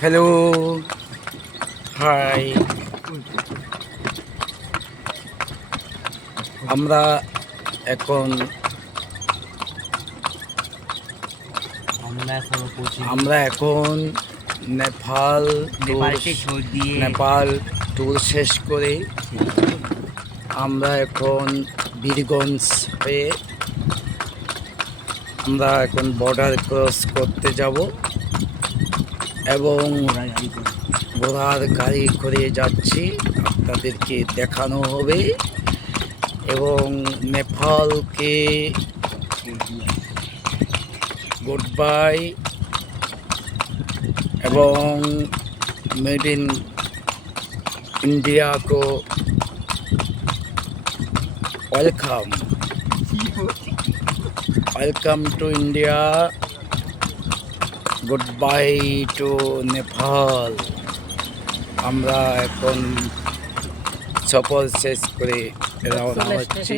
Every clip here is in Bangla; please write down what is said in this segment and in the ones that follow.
Hello, high. আমরা এখন আমরা এখন নেপাল ট্যুর শেষ করে আমরা এখন বীরগঞ্জ হয়ে আমরা এখন বর্ডার ক্রস করতে যাব এবং ঘোড়ার গাড়ি করে যাচ্ছি, আপনাদেরকে দেখানো হবে এবং নেপালকে গুড বাই এবং मेड इन इंडिया को welcome to India, goodbye to Nepal. আমরা এখন সফর শেষ করে রওনা হচ্ছি,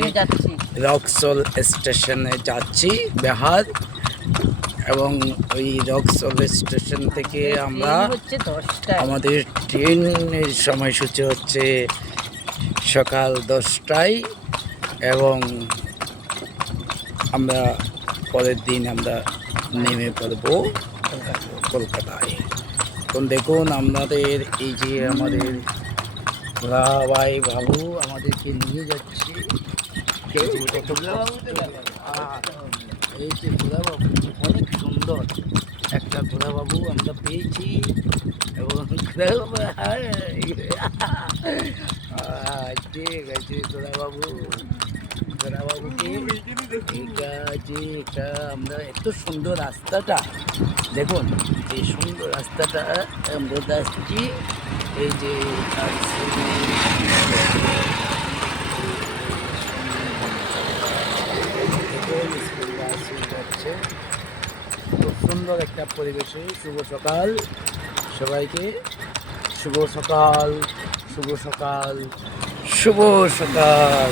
রক্সোল স্টেশনে যাচ্ছি বিহার এবং ওই রক্সোল স্টেশন থেকে আমরা আমাদের ট্রেনের সময়সূচি হচ্ছে সকাল 10টায় এবং আমরা পরের দিন আমরা নেমে পড়ব কলকাতায়। এখন দেখুন আমাদের এই যে আমাদের ভাই বাবু আমাদেরকে নিয়ে যাচ্ছে, এই যে ঘোড়াবাবু অনেক সুন্দর একটা ঘোড়াবাবু আমরা পেয়েছি এবং ঠিক আছে ঘোড়াবাবুকে এটা আমরা এত সুন্দর রাস্তাটা দেখুন, এই সুন্দর রাস্তাটা আমরা আসছি, এই যে যাচ্ছে খুব সুন্দর একটা পরিবেশে। শুভ সকাল সবাইকে, শুভ সকাল, শুভ সকাল, শুভ সকাল।